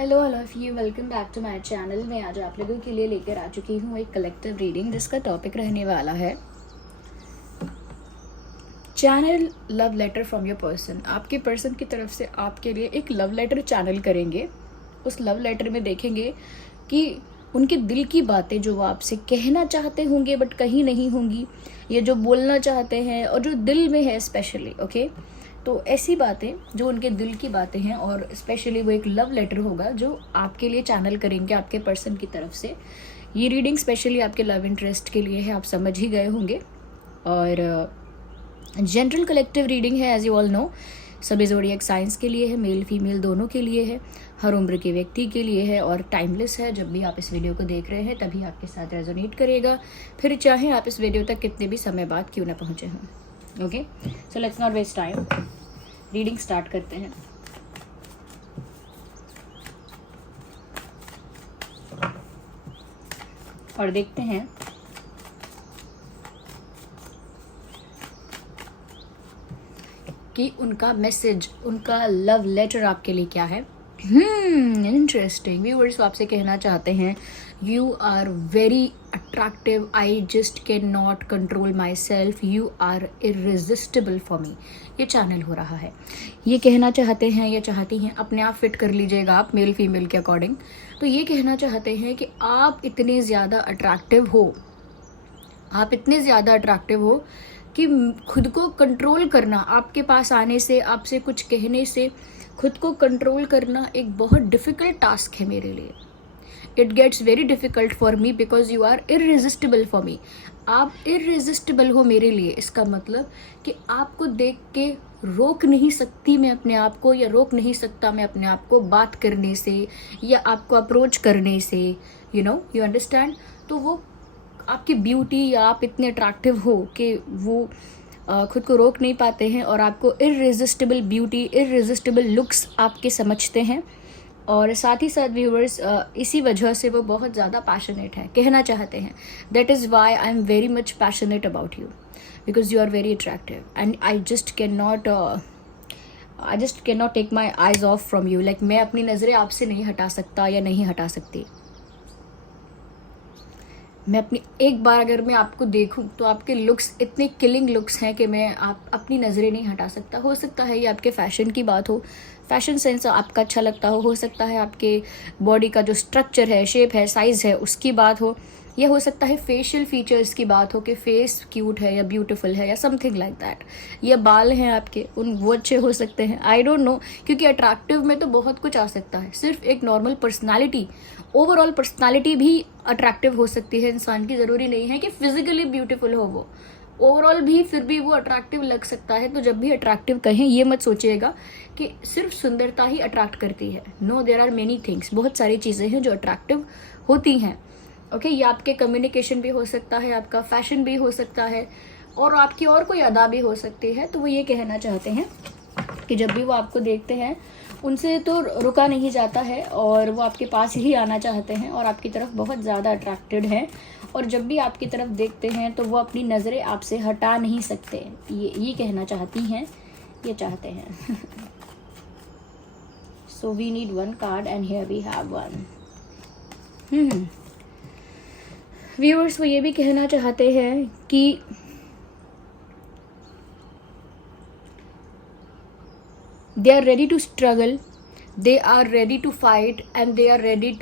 Hello all of you, welcome back to my channel. मैं आज आप लोगों के लिए लेकर आ चुकी हूँ एक कलेक्टिव रीडिंग जिसका टॉपिक रहने वाला है channel love letter from your person. आपके पर्सन की तरफ से आपके लिए एक लव लेटर चैनल करेंगे। उस लव लेटर में देखेंगे कि उनके दिल की बातें जो वो आपसे कहना चाहते होंगे बट कहीं नहीं होंगी, ये जो बोलना चाहते हैं और जो दिल में है स्पेशली। ओके, तो ऐसी बातें जो उनके दिल की बातें हैं और स्पेशली वो एक लव लेटर होगा जो आपके लिए चैनल करेंगे आपके पर्सन की तरफ से। ये रीडिंग स्पेशली आपके लव इंटरेस्ट के लिए है, आप समझ ही गए होंगे। और जनरल कलेक्टिव रीडिंग है, एज यू ऑल नो। सभी ज़ोडिएक साइंस के लिए है, मेल फीमेल दोनों के लिए है, हर उम्र के व्यक्ति के लिए है और टाइमलेस है। जब भी आप इस वीडियो को देख रहे हैं तभी आपके साथ रेजोनेट करेगा, फिर चाहे आप इस वीडियो तक कितने भी समय बाद क्यों ना पहुँचे हों। Okay, so let's not waste time, reading start करते हैं। और देखते हैं कि उनका मैसेज, उनका लव लेटर आपके लिए क्या है। इंटरेस्टिंग व्यूअर्स, वो आपसे कहना चाहते हैं you are very attractive, I just can not control my self, you are irresistible for me. ये चैनल हो रहा है, ये कहना चाहते हैं या चाहती हैं, अपने आप फिट कर लीजिएगा आप मेल फीमेल के अकॉर्डिंग। तो ये कहना चाहते हैं कि आप इतने ज़्यादा अट्रैक्टिव हो, आप इतने ज़्यादा अट्रैक्टिव हो कि खुद को कंट्रोल करना, आपके पास आने से, आपसे कुछ कहने से खुद को कंट्रोल करना एक बहुत डिफ़िकल्ट टास्क है मेरे लिए। It gets very difficult for me because you are irresistible for me. आप इररेजिस्टिबल हो मेरे लिए, इसका मतलब कि आपको देख के रोक नहीं सकती मैं अपने आप को, या रोक नहीं सकता मैं अपने आप को बात करने से या आपको अप्रोच करने से। You know, you understand. तो वो आपकी ब्यूटी या आप इतने अट्रैक्टिव हो कि वो खुद को रोक नहीं पाते हैं और आपको इररेजिस्टिबल ब्यूटी, इररेजिस्टिबल लुक्स आपके समझते हैं। और साथ ही साथ व्यूअर्स, इसी वजह से वो बहुत ज़्यादा पैशनेट हैं, कहना चाहते हैं that is why I am very much passionate about you because you are very attractive and I just can not take my eyes off from you. Like मैं अपनी नज़रें आपसे नहीं हटा सकता या नहीं हटा सकती। मैं अपनी एक बार अगर मैं आपको देखूं तो आपके लुक्स इतने किलिंग लुक्स हैं कि मैं आप अपनी नज़रें नहीं हटा सकता। हो सकता है ये आपके फैशन की बात हो, फैशन सेंस आपका अच्छा लगता हो सकता है आपके बॉडी का जो स्ट्रक्चर है, शेप है, साइज़ है, उसकी बात हो, या हो सकता है फेशियल फीचर्स की बात हो कि फेस क्यूट है या ब्यूटीफुल है या समथिंग लाइक दैट, या बाल हैं आपके वो अच्छे हो सकते हैं। आई डोंट नो, क्योंकि अट्रैक्टिव में तो बहुत कुछ आ सकता है। सिर्फ एक नॉर्मल पर्सनालिटी, ओवरऑल पर्सनालिटी भी अट्रैक्टिव हो सकती है इंसान की। ज़रूरी नहीं है कि फिजिकली ब्यूटीफुल हो वो, ओवरऑल भी फिर भी वो अट्रैक्टिव लग सकता है। तो जब भी अट्रैक्टिव कहें ये मत सोचिएगा कि सिर्फ सुंदरता ही अट्रैक्ट करती है। No, there are many things, बहुत सारी चीज़ें हैं जो अट्रैक्टिव होती हैं। ओके, ये आपके कम्युनिकेशन भी हो सकता है, आपका फैशन भी हो सकता है और आपकी और कोई अदा भी हो सकती है। तो वो ये कहना चाहते हैं कि जब भी वो आपको देखते हैं उनसे तो रुका नहीं जाता है और वो आपके पास ही आना चाहते हैं और आपकी तरफ बहुत ज़्यादा अट्रैक्टेड हैं। और जब भी आपकी तरफ देखते हैं तो वो अपनी नज़रें आपसे हटा नहीं सकते। ये कहना चाहती हैं, ये चाहते हैं। So we need one card and here we have one. Viewers, वो ये भी कहना चाहते हैं कि they are ready to struggle, they are ready to fight and they are ready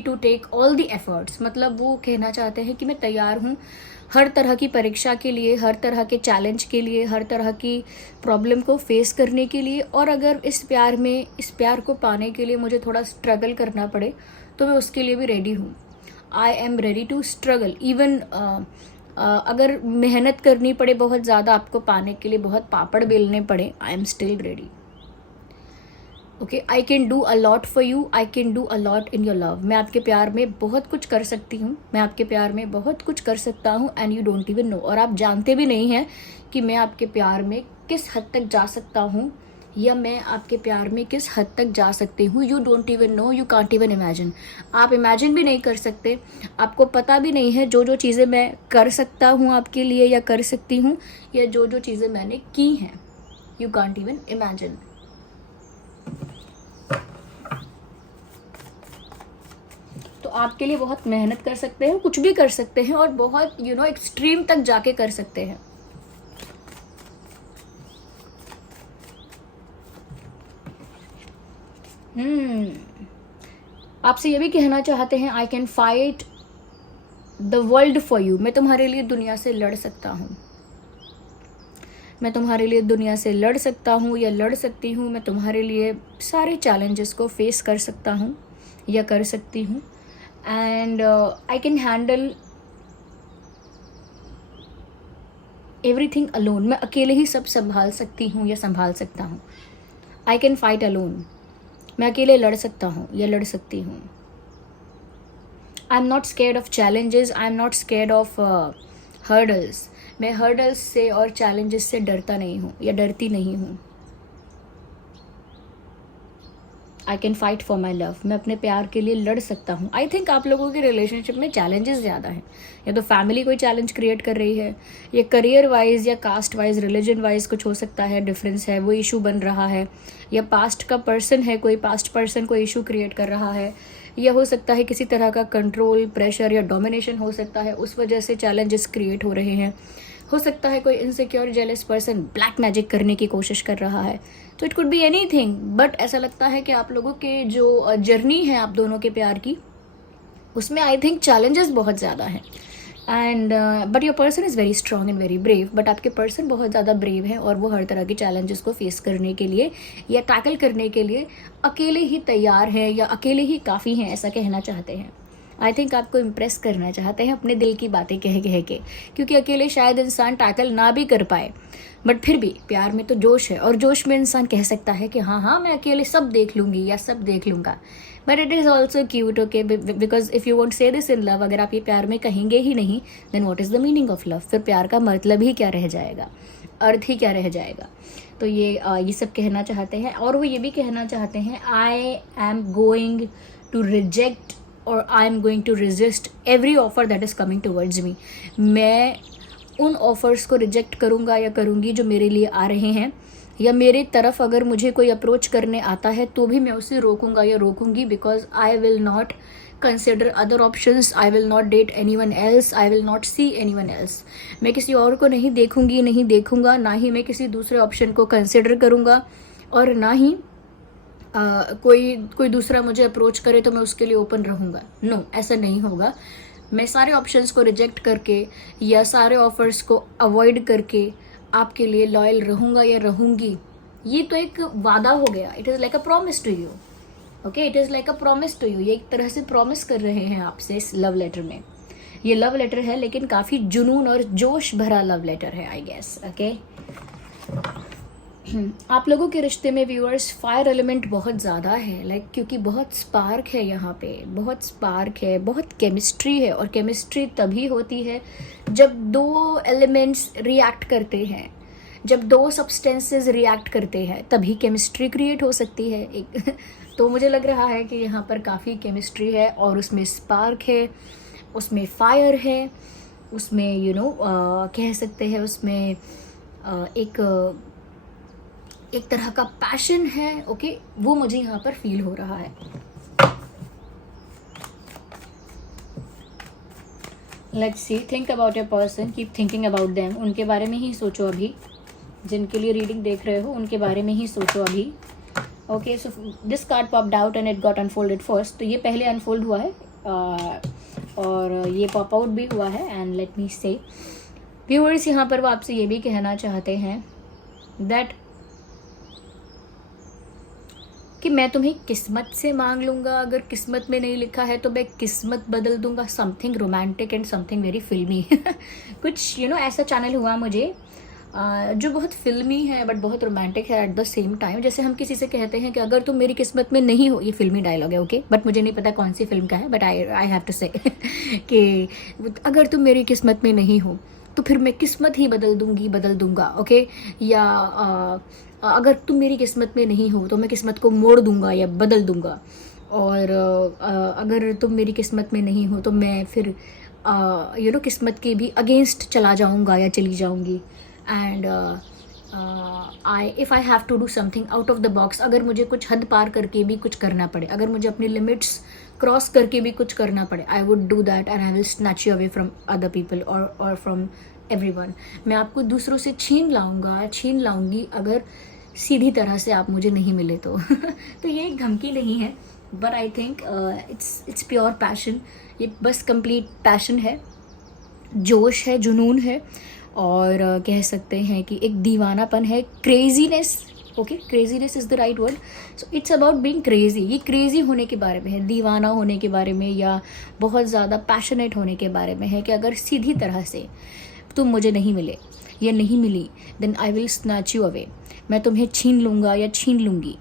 to take all the efforts। मतलब वो कहना चाहते हैं कि मैं तैयार हूँ हर तरह की परीक्षा के लिए, हर तरह के चैलेंज के लिए, हर तरह की प्रॉब्लम को फेस करने के लिए। और अगर इस प्यार को पाने के लिए मुझे थोड़ा स्ट्रगल करना पड़े तो मैं उसके लिए भी रेडी हूँ। I am ready to struggle even अगर मेहनत करनी पड़े बहुत ज़्यादा आपको पाने के लिए, बहुत पापड़ बेलने पड़े, I am still ready. Okay, I can do a lot for you, I can do a lot in your love. मैं आपके प्यार में बहुत कुछ कर सकती हूँ, मैं आपके प्यार में बहुत कुछ कर सकता हूँ and you don't even know. और आप जानते भी नहीं हैं कि मैं आपके प्यार में किस हद तक जा सकता हूँ या मैं आपके प्यार में किस हद तक जा सकती हूँ। You don't even know, you can't even imagine. आप इमेजिन भी नहीं कर सकते, आपको पता भी नहीं है जो जो चीज़ें मैं कर सकता हूँ आपके लिए या कर सकती हूँ, या जो जो चीज़ें मैंने की हैं। You can't even imagine. तो आपके लिए बहुत मेहनत कर सकते हैं, कुछ भी कर सकते हैं और बहुत एक्सट्रीम तक जाके कर सकते हैं। आपसे ये भी कहना चाहते हैं, I can fight the world for you. मैं तुम्हारे लिए दुनिया से लड़ सकता हूँ, मैं तुम्हारे लिए दुनिया से लड़ सकता हूँ या लड़ सकती हूँ। मैं तुम्हारे लिए सारे चैलेंजेस को फेस कर सकता हूँ या कर सकती हूँ। And I can handle everything alone. मैं अकेले ही सब संभाल सकती हूँ या संभाल सकता हूँ। I can fight alone. मैं अकेले लड़ सकता हूँ या लड़ सकती हूँ। I am not scared of challenges, I am not scared of hurdles. मैं हर्डल्स से और चैलेंजेस से डरता नहीं हूँ या डरती नहीं हूँ। I can fight for my love. मैं अपने प्यार के लिए लड़ सकता हूँ। आई थिंक आप लोगों के रिलेशनशिप में चैलेंजेस ज़्यादा हैं। या तो फैमिली कोई चैलेंज क्रिएट कर रही है, या करियर वाइज या कास्ट वाइज रिलीजन वाइज कुछ हो सकता है, डिफरेंस है, वो इशू बन रहा है। या पास्ट का पर्सन है, कोई पास्ट पर्सन कोई इशू क्रिएट कर रहा है। या हो सकता है किसी तरह का कंट्रोल, प्रेशर या डोमिनेशन हो सकता है, उस वजह से चैलेंजेस क्रिएट हो रहे हैं। हो सकता है कोई insecure jealous person black magic करने की कोशिश कर रहा है। तो it could be anything, but ऐसा लगता है कि आप लोगों के जो जर्नी है आप दोनों के प्यार की, उसमें आई थिंक चैलेंजेस बहुत ज़्यादा हैं। And but your person is very strong and very brave. But आपके पर्सन बहुत ज़्यादा ब्रेव है और वो हर तरह के चैलेंजेस को फेस करने के लिए या टैकल करने के लिए अकेले ही तैयार हैं या अकेले ही काफ़ी हैं, ऐसा कहना चाहते हैं। आई थिंक आपको इम्प्रेस करना चाहते हैं अपने दिल की बातें कह कह के, क्योंकि अकेले शायद इंसान टैकल ना भी कर पाए, बट फिर भी प्यार में तो जोश है और जोश में इंसान कह सकता है कि हाँ हाँ मैं अकेले सब देख लूँगी या सब देख लूँगा। But it is also cute, okay, because if you want say this in love, अगर आप ये प्यार में कहेंगे ही नहीं, then what is the meaning of love? फिर प्यार का मतलब ही क्या रह जाएगा, अर्थ ही क्या रह जाएगा? तो ये सब कहना चाहते हैं। और वो ये भी कहना चाहते हैं, I am going to reject और I am going to resist every offer that is coming towards me. मैं उन ऑफर्स को रिजेक्ट करूँगा या करूँगी जो मेरे लिए आ रहे हैं, या मेरे तरफ अगर मुझे कोई अप्रोच करने आता है तो भी मैं उसे रोकूंगा या रोकूंगी, because I will not consider other options, I will not date anyone else, I will not see anyone else. मैं किसी और को नहीं देखूंगी, नहीं देखूंगा, ना ही मैं किसी दूसरे ऑप्शन को कंसिडर करूँगा, और ना ही कोई दूसरा मुझे अप्रोच करे तो मैं उसके लिए ओपन रहूँगा। नो, ऐसा नहीं होगा। मैं सारे ऑप्शंस को रिजेक्ट करके या सारे ऑफर्स को अवॉइड करके आपके लिए लॉयल रहूँगा या रहूँगी। ये तो एक वादा हो गया। It is like a promise to you, okay, it is like a promise to you. ये एक तरह से प्रॉमिस कर रहे हैं आपसे इस लव लेटर में। ये लव लेटर है लेकिन काफ़ी जुनून और जोश भरा लव लेटर है, आई गेस, ओके। आप लोगों के रिश्ते में व्यूअर्स फायर एलिमेंट बहुत ज़्यादा है, लाइक क्योंकि बहुत स्पार्क है यहाँ पे, बहुत स्पार्क है, बहुत केमिस्ट्री है। और केमिस्ट्री तभी होती है जब दो एलिमेंट्स रिएक्ट करते हैं, जब दो सब्सटेंसेस रिएक्ट करते हैं तभी केमिस्ट्री क्रिएट हो सकती है एक तो मुझे लग रहा है कि यहाँ पर काफ़ी केमिस्ट्री है और उसमें स्पार्क है, उसमें फायर है, उसमें कह सकते हैं उसमें एक तरह का पैशन है, ओके, वो मुझे यहाँ पर फील हो रहा है। Let's see, think about your person, keep thinking about them. उनके बारे में ही सोचो अभी, जिनके लिए रीडिंग देख रहे हो उनके बारे में ही सोचो अभी। Okay, so this card popped out and it got unfolded first. तो ये पहले अनफोल्ड हुआ है और ये पॉप आउट भी हुआ है। एंड लेट मी से व्यूअर्स, यहाँ पर वो आपसे ये भी कहना चाहते हैं दैट कि मैं तुम्हें किस्मत से मांग लूँगा, अगर किस्मत में नहीं लिखा है तो मैं किस्मत बदल दूँगा। Something romantic and something very फिल्मी कुछ ऐसा चैनल हुआ मुझे जो बहुत फिल्मी है बट बहुत रोमांटिक है एट द सेम टाइम। जैसे हम किसी से कहते हैं कि अगर तुम मेरी किस्मत में नहीं हो, ये फिल्मी डायलॉग है, ओके, बट मुझे नहीं पता कौन सी फिल्म का है, बट आई हैव टू से कि अगर तुम मेरी किस्मत में नहीं हो तो फिर मैं किस्मत ही बदल दूंगा, ओके। या अगर तुम मेरी किस्मत में नहीं हो तो मैं किस्मत को मोड़ दूंगा या बदल दूंगा। और अगर तुम मेरी किस्मत में नहीं हो तो मैं फिर किस्मत के भी अगेंस्ट चला जाऊंगा या चली जाऊंगी। And if I have to do something out of the box, अगर मुझे कुछ हद पार करके भी कुछ करना पड़े, अगर मुझे अपनी लिमिट्स क्रॉस करके भी कुछ करना पड़े, I would do that and I will snatch you away from other people और फ्रॉम एवरीवन। मैं आपको दूसरों से छीन लाऊंगी अगर सीधी तरह से आप मुझे नहीं मिले तो तो ये एक धमकी नहीं है, but I think it's pure passion. ये बस कंप्लीट पैशन है, जोश है, जुनून है, और कह सकते हैं कि एक दीवानापन है, craziness. Okay, craziness is the right word. So it's about being crazy. ये क्रेजी होने के बारे में है, दीवाना होने के बारे में, या बहुत ज़्यादा पैशनेट होने के बारे में है कि अगर सीधी तरह से तुम मुझे नहीं मिले या नहीं मिली, then I will snatch you away. मैं तुम्हें छीन लूँगा या छीन लूँगी।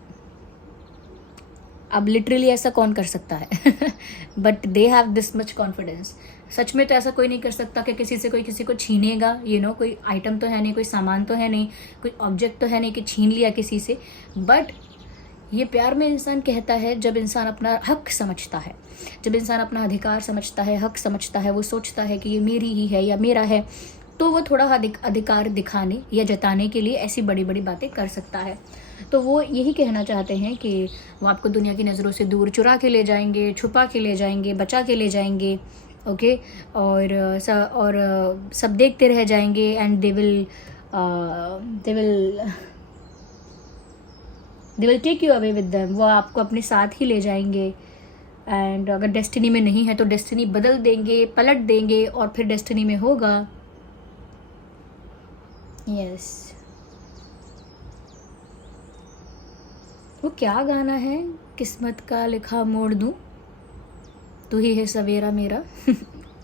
अब लिटरली ऐसा कौन कर सकता है but they have this much confidence. सच में तो ऐसा कोई नहीं कर सकता कि किसी से कोई किसी को छीनेगा। कोई आइटम तो है नहीं, कोई सामान तो है नहीं, कोई ऑब्जेक्ट तो है नहीं कि छीन लिया किसी से। बट ये प्यार में इंसान कहता है जब इंसान अपना हक समझता है, जब इंसान अपना अधिकार समझता है, हक समझता है, वो सोचता है कि ये मेरी ही है या मेरा है, तो वो थोड़ा अधिकार दिखाने या जताने के लिए ऐसी बड़ी बड़ी बातें कर सकता है। तो वो यही कहना चाहते हैं कि वो आपको दुनिया की नज़रों से दूर चुरा के ले जाएंगे, छुपा के ले जाएंगे, बचा के ले जाएंगे। ओके, और सब देखते रह जाएंगे and they will take you away with them. वो आपको अपने साथ ही ले जाएंगे, एंड अगर डेस्टिनी में नहीं है तो डेस्टिनी बदल देंगे, पलट देंगे, और फिर डेस्टिनी में होगा। यस, वो क्या गाना है, किस्मत का लिखा मोड़ दूँ, तू ही है सवेरा मेरा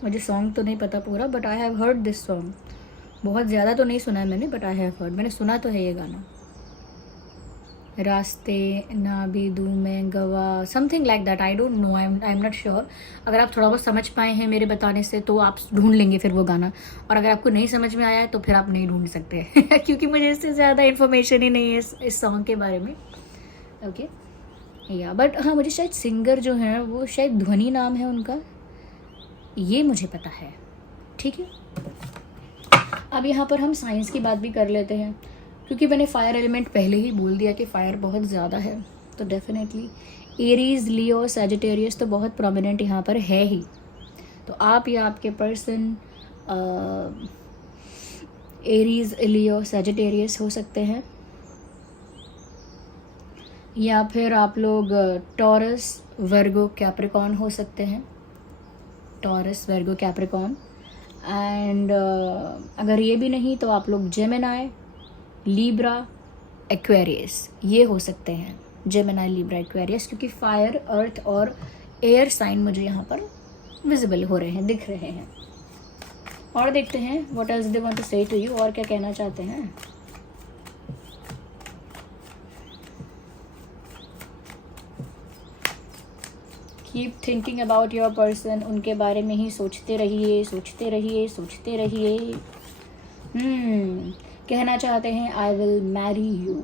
मुझे सॉन्ग तो नहीं पता पूरा, but I have heard this song. बहुत ज़्यादा तो नहीं सुना है मैंने, बट आई हैव हर्ड, मैंने सुना तो है ये गाना। रास्ते ना भी दूँ मैं गवा, something like that, I don't know, I am not sure. अगर आप थोड़ा बहुत समझ पाए हैं मेरे बताने से तो आप ढूंढ लेंगे फिर वो गाना, और अगर आपको नहीं समझ में आया है तो फिर आप नहीं ढूंढ सकते क्योंकि मुझे इससे ज़्यादा इन्फॉर्मेशन ही नहीं है इस सॉन्ग के बारे में। ओके, या बट हाँ, मुझे शायद सिंगर जो हैं वो शायद ध्वनि नाम है उनका, ये मुझे पता है। ठीक है, अब यहाँ पर हम साइंस की बात भी कर लेते हैं, क्योंकि मैंने फायर एलिमेंट पहले ही बोल दिया कि फायर बहुत ज़्यादा है, तो डेफिनेटली एरीज, लियो, सैजिटेरियस तो बहुत प्रोमिनेंट यहाँ पर है ही। तो आप या आपके पर्सन एरीज, लियो, सैजिटेरियस हो सकते हैं, या फिर आप लोग टॉरस, वर्गो, कैप्रिकॉर्न हो सकते हैं। Taurus, Virgo, Capricorn. एंड अगर ये भी नहीं तो आप लोग जेमिनाई, लीब्रा, एक्वेरियस, ये हो सकते हैं। जेमिनाई, लीब्रा, एक्वेरियस, क्योंकि फायर, अर्थ और एयर साइन मुझे यहाँ पर विजिबल हो रहे हैं, दिख रहे हैं। और देखते हैं what else they want to say to you, और क्या कहना चाहते हैं। Keep thinking about your person, उनके बारे में ही सोचते रहिए, सोचते रहिए, सोचते रहिए। कहना चाहते हैं I will marry you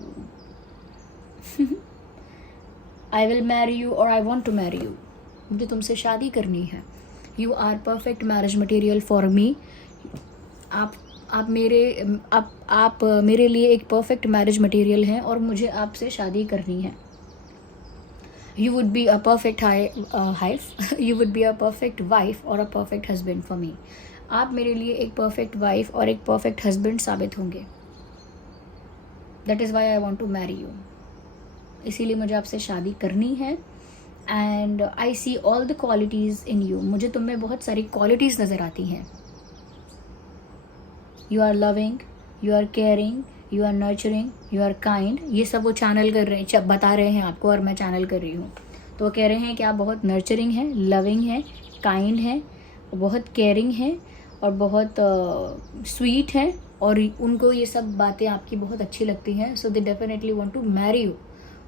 I will marry you और I want to marry you, मुझे तुमसे शादी करनी है। You are perfect marriage material for me. आप मेरे लिए एक परफेक्ट मैरिज मटेरियल हैं और मुझे आपसे शादी करनी है। You would be a perfect you would be a perfect wife or a perfect husband for me. आप मेरे लिए एक perfect wife और एक perfect husband साबित होंगे। That is why I want to marry you. इसीलिए मुझे आपसे शादी करनी है। And I see all the qualities in you. मुझे तुम में बहुत सारी qualities नज़र आती हैं। You are loving, you are caring, you are nurturing, you are kind. ये सब वो चैनल कर रहे हैं, बता रहे हैं आपको, और मैं चैनल कर रही हूँ। तो वो कह रहे हैं कि आप बहुत नर्चरिंग हैं, लविंग हैं, काइंड हैं, बहुत केयरिंग हैं, और बहुत स्वीट हैं, और उनको ये सब बातें आपकी बहुत अच्छी लगती हैं। So they definitely want to marry you.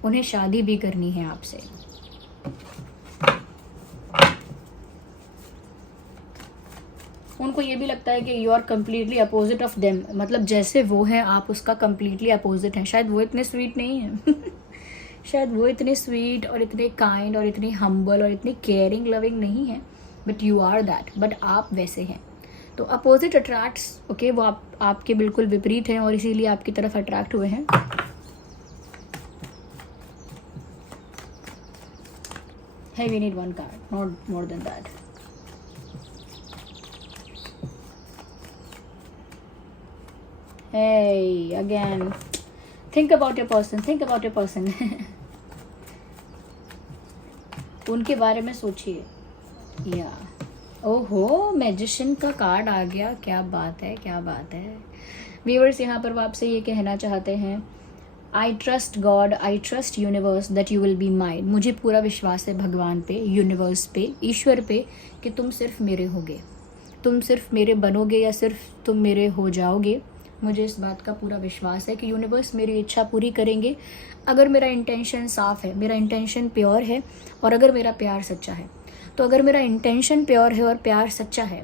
उन्हें शादी भी करनी है आपसे। उनको ये भी लगता है कि you are completely opposite of them, मतलब जैसे वो हैं आप उसका कम्प्लीटली अपोजिट हैं। शायद वो इतने स्वीट नहीं हैं शायद वो इतने स्वीट और इतने काइंड और इतने हम्बल और इतने केयरिंग, लविंग नहीं हैं, but you are that, but आप वैसे हैं। तो अपोजिट अट्रैक्ट्स, ओके, वो आपके बिल्कुल विपरीत हैं और इसीलिए आपकी तरफ अट्रैक्ट हुए हैं. Hey, we need one card, not more than that. Hey, again, think about your person, think about your person. उनके बारे में सोचिए. या ओहो, मैजिशियन का कार्ड आ गया. क्या बात है, क्या बात है. व्यूअर्स, यहाँ पर वो आपसे ये कहना चाहते हैं, I trust God, I trust universe that you will be mine. मुझे पूरा विश्वास है भगवान पे, यूनिवर्स पे, ईश्वर पे, कि तुम सिर्फ मेरे होगे, तुम सिर्फ मेरे बनोगे या सिर्फ तुम मेरे हो जाओगे. मुझे इस बात का पूरा विश्वास है कि यूनिवर्स मेरी इच्छा पूरी करेंगे अगर मेरा इंटेंशन साफ़ है, मेरा इंटेंशन प्योर है और अगर मेरा प्यार सच्चा है. तो अगर मेरा इंटेंशन प्योर है और प्यार सच्चा है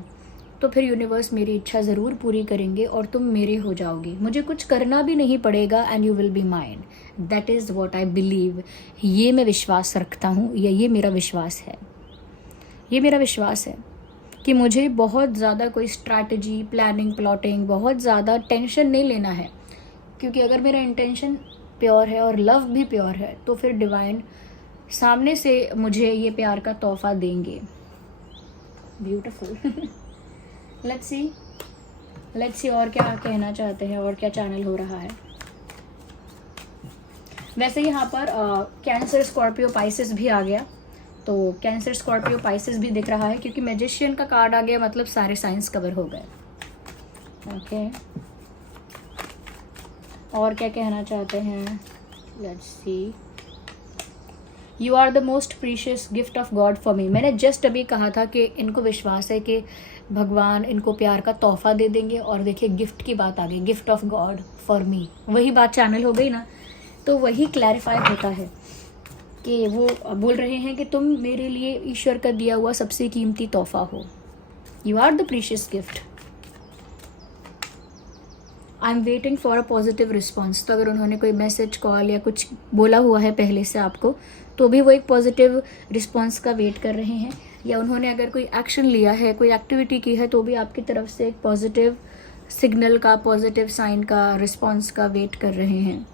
तो फिर यूनिवर्स मेरी इच्छा ज़रूर पूरी करेंगे और तुम मेरे हो जाओगे. मुझे कुछ करना भी नहीं पड़ेगा and you will be mine. That is what I believe. ये मैं विश्वास रखता हूँ, या ये मेरा विश्वास है. ये मेरा विश्वास है कि मुझे बहुत ज़्यादा कोई स्ट्रैटेजी, प्लानिंग, प्लॉटिंग, बहुत ज़्यादा टेंशन नहीं लेना है. क्योंकि अगर मेरा इंटेंशन प्योर है और लव भी प्योर है तो फिर डिवाइन सामने से मुझे ये प्यार का तोहफा देंगे. ब्यूटीफुल. लेट्स सी और क्या कहना चाहते हैं और क्या चैनल हो रहा है. वैसे यहाँ पर कैंसर, स्कॉर्पियो, पाइसेस भी आ गया. तो कैंसर, स्कॉर्पियो, पाइसेस भी दिख रहा है क्योंकि मैजिशियन का कार्ड आ गया, मतलब सारे साइंस कवर हो गए. ओके, और क्या कहना चाहते हैं. Let's see. You are the most precious gift of God for me. मैंने जस्ट अभी कहा था कि इनको विश्वास है कि भगवान इनको प्यार का तोहफा दे देंगे और देखिए गिफ्ट की बात आ गई, गिफ्ट ऑफ गॉड फॉर मी. वही बात चैनल हो गई ना. तो वही क्लैरिफाई होता है कि वो बोल रहे हैं कि तुम मेरे लिए ईश्वर का दिया हुआ सबसे कीमती तोहफा हो. You are the precious gift. I am waiting for a positive response. तो अगर उन्होंने कोई मैसेज, कॉल या कुछ बोला हुआ है पहले से आपको, तो भी वो एक पॉजिटिव रिस्पॉन्स का वेट कर रहे हैं. या उन्होंने अगर कोई एक्शन लिया है, कोई एक्टिविटी की है, तो भी आपकी तरफ से एक पॉजिटिव सिग्नल का, पॉजिटिव साइन का, रिस्पॉन्स का वेट कर रहे हैं.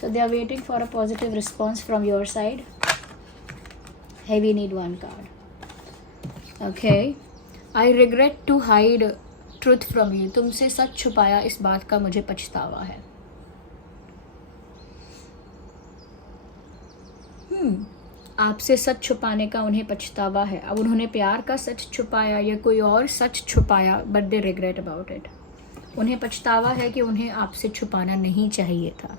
So they are waiting for a positive response from your side. है, we need one card. Okay, I regret to hide truth from you. तुमसे सच छुपाया, इस बात का मुझे पछतावा है. आपसे सच छुपाने का उन्हें पछतावा है. अब उन्होंने प्यार का सच छुपाया या कोई और सच छुपाया, but they regret about it. उन्हें पछतावा है कि उन्हें आपसे छुपाना नहीं चाहिए था.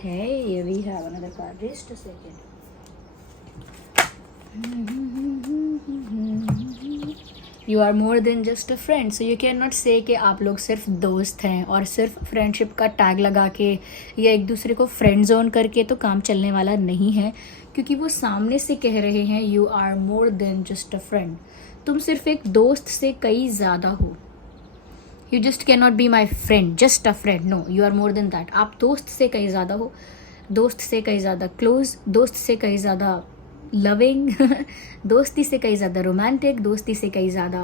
Hey, we have another card. Just a second. You are more than just a friend. So you cannot say कि आप लोग सिर्फ दोस्त हैं और सिर्फ फ्रेंडशिप का टैग लगा के या एक दूसरे को फ्रेंड जोन करके तो काम चलने वाला नहीं है. क्योंकि वो सामने से कह रहे हैं you are more than just a friend. तुम सिर्फ एक दोस्त से कई ज़्यादा हो. You just cannot be my friend, just a friend. No, you are more than that. आप दोस्त से कहीं ज़्यादा हो, दोस्त से कहीं ज़्यादा क्लोज, दोस्त से कहीं ज़्यादा लविंग, दोस्ती से कहीं ज़्यादा रोमांटिक, दोस्ती से कहीं ज़्यादा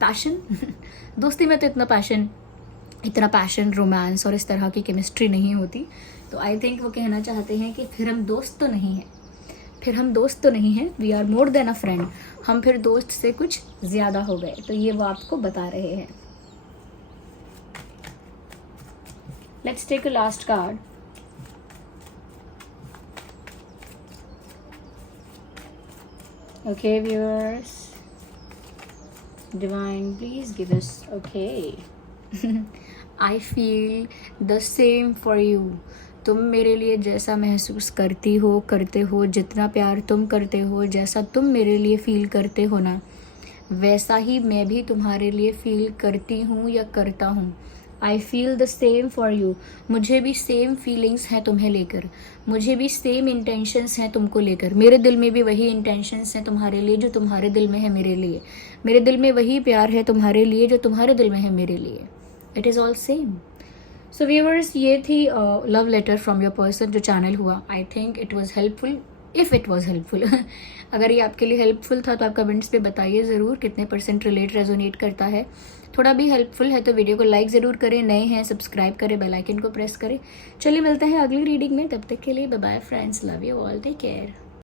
पैशन. दोस्ती में तो इतना पैशन, रोमांस और इस तरह की केमिस्ट्री नहीं होती. तो आई थिंक वो कहना चाहते हैं कि फिर हम दोस्त तो नहीं हैं, we are more than a friend. हम फिर दोस्त से कुछ ज़्यादा हो गए. तो ये वो आपको बता रहे हैं. Let's take a last card. Okay, viewers, divine, please give us. Okay. I feel the same for you. तुम मेरे लिए जैसा महसूस करते हो, जितना प्यार तुम करते हो, जैसा तुम मेरे लिए फील करते हो ना, वैसा ही मैं भी तुम्हारे लिए फील करती हूँ या करता हूँ. I feel the same for you. मुझे भी सेम फीलिंग्स हैं तुम्हें लेकर, मुझे भी सेम इंटेंशंस हैं तुमको लेकर. मेरे दिल में भी वही इंटेंशंस हैं तुम्हारे लिए जो तुम्हारे दिल में है मेरे लिए. मेरे दिल में वही प्यार है तुम्हारे लिए जो तुम्हारे दिल में है मेरे लिए. It is all same. So viewers, ये थी love letter from your person जो चैनल हुआ. I think it was helpful if it was helpful. अगर ये आपके लिए हेल्पफुल था तो आप कमेंट्स पे बताइए ज़रूर कितने % रिलेट रेजोनेट करता है। थोड़ा भी हेल्पफुल है तो वीडियो को लाइक ज़रूर करें, नए हैं सब्सक्राइब करें, बेल आइकन को प्रेस करें। चलिए मिलते हैं अगली रीडिंग में, तब तक के लिए bye bye friends, love you all, take care.